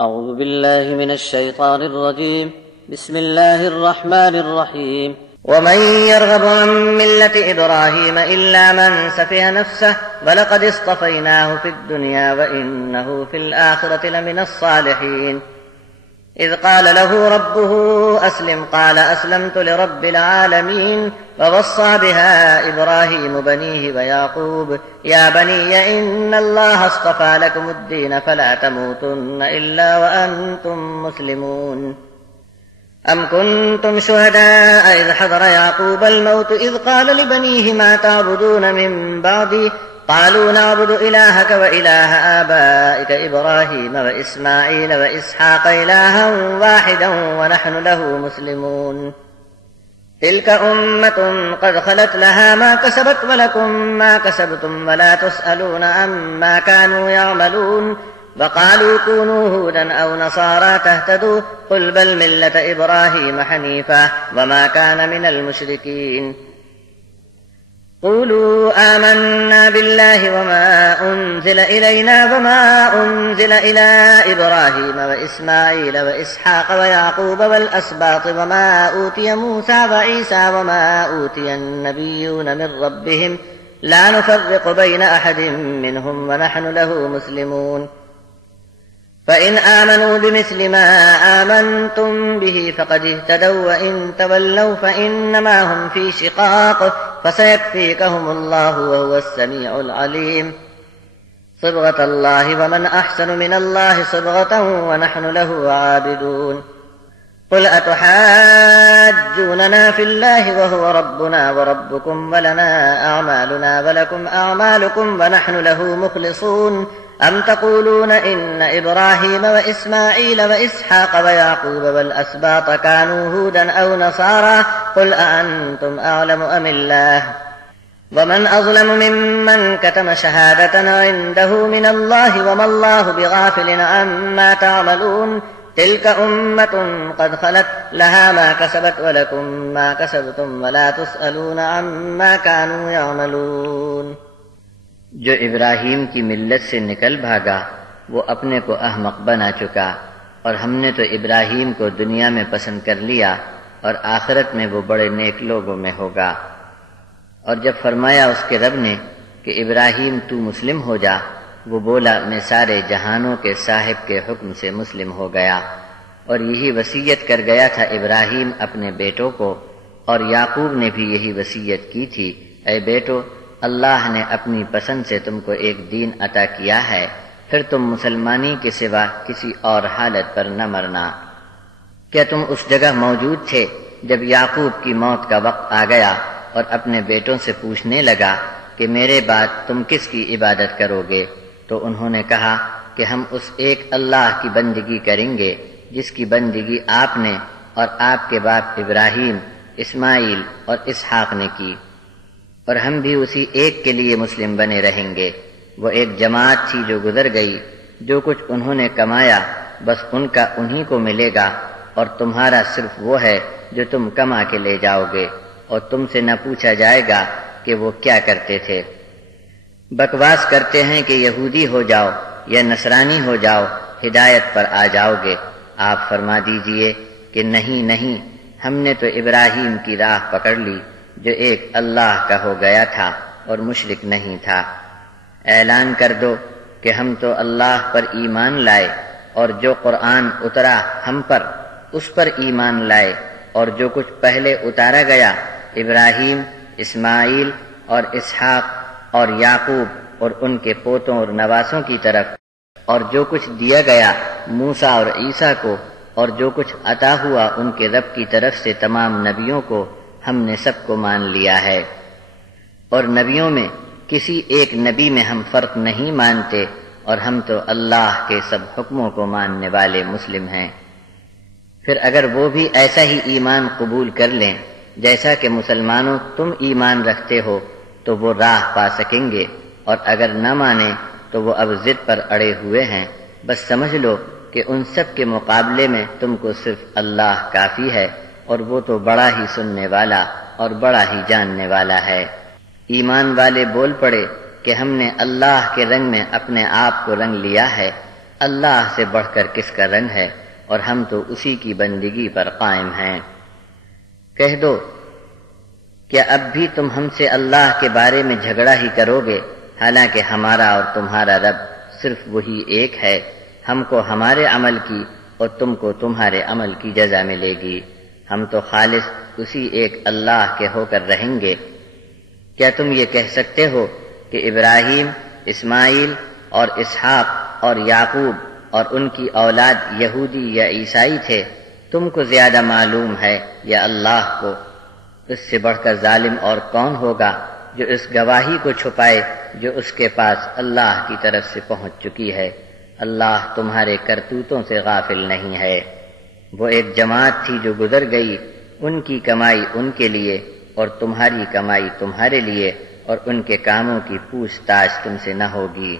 أعوذ بالله من الشيطان الرجيم. بسم الله الرحمن الرحيم. ومن يرغب عن ملة إبراهيم إلا من سفه نفسه ولقد اصطفيناه في الدنيا وإنه في الآخرة لمن الصالحين. إذ قال له ربه أسلم قال أسلمت لرب العالمين. ووصى بها إبراهيم بنيه ويعقوب يا بني إن الله اصطفى لكم الدين فلا تموتن إلا وأنتم مسلمون. أم كنتم شهداء إذ حضر يعقوب الموت إذ قال لبنيه ما تعبدون من بعدي قالوا نعبد إلهك وإله آبائك إبراهيم وإسماعيل وإسحاق إلها واحدا ونحن له مسلمون. تلك أمة قد خلت لها ما كسبت ولكم ما كسبتم ولا تسألون عما كانوا يعملون. وقالوا كونوا هودا أو نصارى تهتدوا قل بل ملة إبراهيم حنيفا وما كان من المشركين. قولوا آمنا بالله وما أنزل إلينا وما أنزل إلى إبراهيم وإسماعيل وإسحاق ويعقوب والأسباط وما أوتي موسى وعيسى وما أوتي النبيون من ربهم لا نفرق بين أحد منهم ونحن له مسلمون. فإن آمنوا بمثل ما آمنتم به فقد اهتدوا وإن تولوا فإنما هم في شقاق فسيكفيكهم الله وهو السميع العليم. صبغة الله ومن أحسن من الله صبغة ونحن له عابدون. قل أتحاجوننا في الله وهو ربنا وربكم ولنا أعمالنا ولكم أعمالكم ونحن له مخلصون. أم تقولون إن إبراهيم وإسماعيل وإسحاق ويعقوب والأسباط كانوا هودا أو نصارى قل أأنتم أعلم أم الله. ومن أظلم ممن كتم شهادة عنده من الله وما الله بغافل عما تعملون. تلك أمة قد خلت لها ما كسبت ولكم ما كسبتم ولا تسألون عما كانوا يعملون. جو ابراہیم کی ملت سے نکل بھاگا وہ اپنے کو احمق بنا چکا، اور ہم نے تو ابراہیم کو دنیا میں پسند کر لیا اور آخرت میں وہ بڑے نیک لوگوں میں ہوگا۔ اور جب فرمایا اس کے رب نے کہ ابراہیم تو مسلم ہو جا، وہ بولا میں سارے جہانوں کے صاحب کے حکم سے مسلم ہو گیا۔ اور یہی وصیت کر گیا تھا ابراہیم اپنے بیٹوں کو، اور یعقوب نے بھی یہی وصیت کی تھی، اے بیٹو اللہ نے اپنی پسند سے تم کو ایک دین عطا کیا ہے، پھر تم مسلمانی کے سوا کسی اور حالت پر نہ مرنا۔ کیا تم اس جگہ موجود تھے جب یعقوب کی موت کا وقت آ گیا اور اپنے بیٹوں سے پوچھنے لگا کہ میرے بعد تم کس کی عبادت کرو گے؟ تو انہوں نے کہا کہ ہم اس ایک اللہ کی بندگی کریں گے جس کی بندگی آپ نے اور آپ کے باپ ابراہیم، اسماعیل اور اسحاق نے کی، اور ہم بھی اسی ایک کے لیے مسلم بنے رہیں گے۔ وہ ایک جماعت تھی جو گزر گئی، جو کچھ انہوں نے کمایا بس ان کا انہی کو ملے گا، اور تمہارا صرف وہ ہے جو تم کما کے لے جاؤ گے، اور تم سے نہ پوچھا جائے گا کہ وہ کیا کرتے تھے۔ بکواس کرتے ہیں کہ یہودی ہو جاؤ یا نصرانی ہو جاؤ، ہدایت پر آ جاؤ گے۔ آپ فرما دیجئے کہ نہیں نہیں، ہم نے تو ابراہیم کی راہ پکڑ لی جو ایک اللہ کا ہو گیا تھا اور مشرک نہیں تھا۔ اعلان کر دو کہ ہم تو اللہ پر ایمان لائے، اور جو قرآن اترا ہم پر اس پر ایمان لائے، اور جو کچھ پہلے اتارا گیا ابراہیم، اسماعیل اور اسحاق اور یعقوب اور ان کے پوتوں اور نواسوں کی طرف، اور جو کچھ دیا گیا موسیٰ اور عیسیٰ کو، اور جو کچھ عطا ہوا ان کے رب کی طرف سے تمام نبیوں کو، ہم نے سب کو مان لیا ہے۔ اور نبیوں میں کسی ایک نبی میں ہم فرق نہیں مانتے، اور ہم تو اللہ کے سب حکموں کو ماننے والے مسلم ہیں۔ پھر اگر وہ بھی ایسا ہی ایمان قبول کر لیں جیسا کہ مسلمانوں تم ایمان رکھتے ہو تو وہ راہ پا سکیں گے، اور اگر نہ مانیں تو وہ اب ضد پر اڑے ہوئے ہیں۔ بس سمجھ لو کہ ان سب کے مقابلے میں تم کو صرف اللہ کافی ہے، اور وہ تو بڑا ہی سننے والا اور بڑا ہی جاننے والا ہے۔ ایمان والے بول پڑے کہ ہم نے اللہ کے رنگ میں اپنے آپ کو رنگ لیا ہے، اللہ سے بڑھ کر کس کا رنگ ہے، اور ہم تو اسی کی بندگی پر قائم ہیں۔ کہہ دو، کیا اب بھی تم ہم سے اللہ کے بارے میں جھگڑا ہی کرو گے، حالانکہ ہمارا اور تمہارا رب صرف وہی ایک ہے، ہم کو ہمارے عمل کی اور تم کو تمہارے عمل کی جزا ملے گی، ہم تو خالص اسی ایک اللہ کے ہو کر رہیں گے۔ کیا تم یہ کہہ سکتے ہو کہ ابراہیم، اسماعیل اور اسحاق اور یعقوب اور ان کی اولاد یہودی یا عیسائی تھے؟ تم کو زیادہ معلوم ہے یا اللہ کو؟ اس سے بڑھ کر ظالم اور کون ہوگا جو اس گواہی کو چھپائے جو اس کے پاس اللہ کی طرف سے پہنچ چکی ہے۔ اللہ تمہارے کرتوتوں سے غافل نہیں ہے۔ وہ ایک جماعت تھی جو گزر گئی، ان کی کمائی ان کے لیے اور تمہاری کمائی تمہارے لیے، اور ان کے کاموں کی پوچھ تاچھ تم سے نہ ہوگی۔